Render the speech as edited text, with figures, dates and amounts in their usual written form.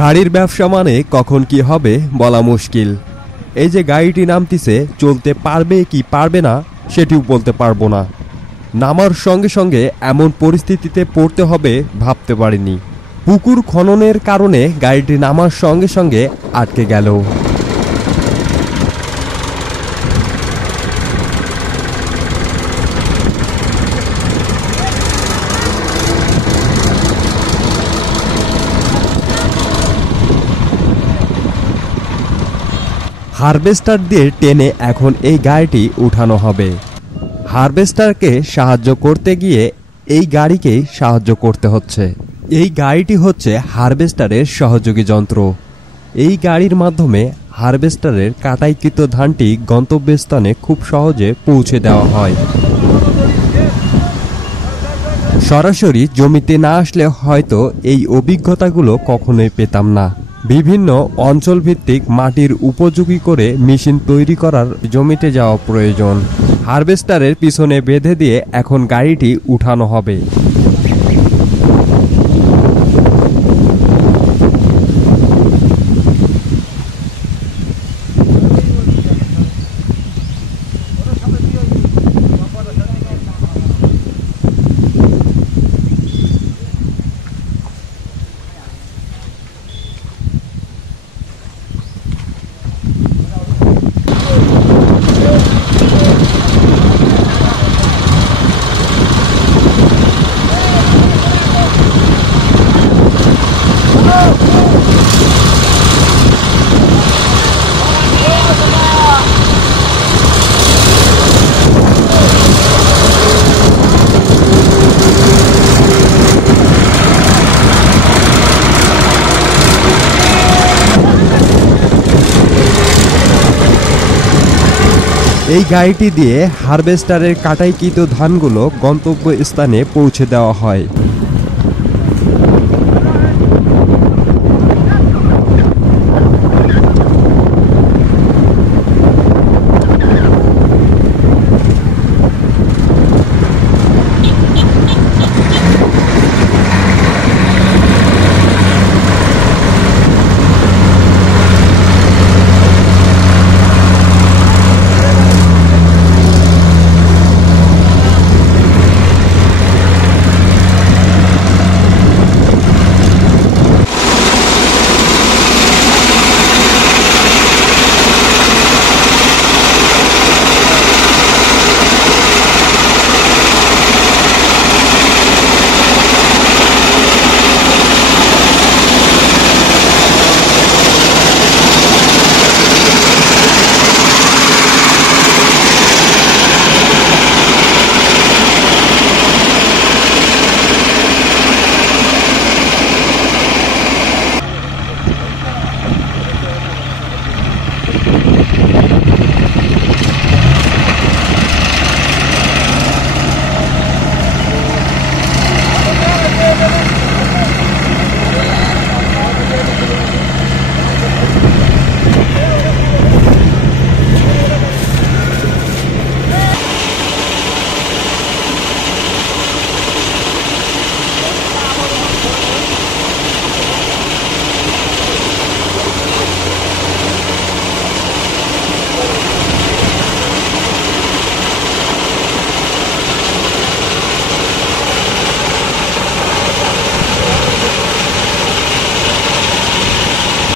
গাড়ির ব্যবসা মানে কখন কি হবে বলা মুশকিল। এই যে গাড়িটি নামতিছে, চলতে পারবে কি পারবে না সেটিও বলতে পারবো না। নামার সঙ্গে সঙ্গে এমন পরিস্থিতিতে পড়তে হবে ভাবতে পারিনি। পুকুর খননের কারণে গাড়িটি নামার সঙ্গে সঙ্গে আটকে গেল। হারভেস্টার দিয়ে টেনে এখন এই গাড়িটি উঠানো হবে। হারভেস্টারকে সাহায্য করতে গিয়ে এই গাড়িকেই সাহায্য করতে হচ্ছে। এই গাড়িটি হচ্ছে হারভেস্টারের সহযোগী যন্ত্র। এই গাড়ির মাধ্যমে হারভেস্টারের কাটাইকৃত ধানটি গন্তব্যস্থানে খুব সহজে পৌঁছে দেওয়া হয়। সরাসরি জমিতে না আসলে হয়তো এই অভিজ্ঞতাগুলো কখনোই পেতাম না। বিভিন্ন অঞ্চলভিত্তিক মাটির উপযোগী করে মেশিন তৈরি করার জমিতে যাওয়া প্রয়োজন। হারভেস্টারের পিছনে বেঁধে দিয়ে এখন গাড়িটি উঠানো হবে। এই গাড়িটি দিয়ে হারভেস্টারের কাটাইকৃত ধানগুলো গন্তব্যস্থানে পৌঁছে দেওয়া হয়।